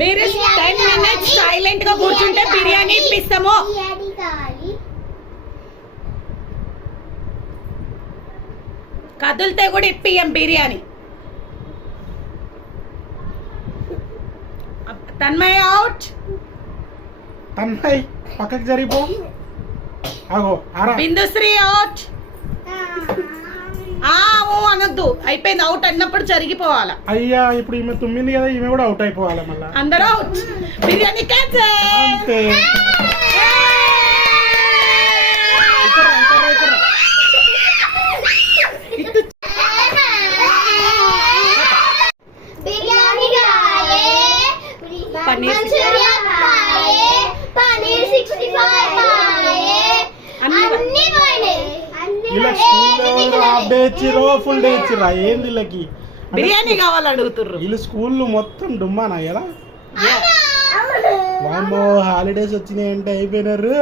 మీరు 10 minutes silent గా కూర్చుంటే బిర్యానీ ఇప్పిస్తాము. కదులుతే కూడా ఇప్పియం బిర్యానీ. తన్మయ్ అవుట్. తన్మయ్ పక్కకి జరిగిపో. బిందుశ్రీ అవుట్. అనొద్దు, అయిపోయింది. అవుట్ అన్నప్పుడు జరిగిపోవాలా. అయ్యా ఇప్పుడు ఈమె తుమ్మింది కదా, ఈమె కూడా అవుట్ అయిపోవాలి. మళ్ళీ అందరూ out. Biryani cancel. Full day ఇచ్చిరా ఏంది వీళ్ళకి? బిర్యానీ కావాలి అడుగుతుర్రు. వీళ్ళు స్కూల్ మొత్తం డుమ్మానా ఎలా? వామ్మో హాలిడేస్ వచ్చినాయంటే అయిపోయినారు.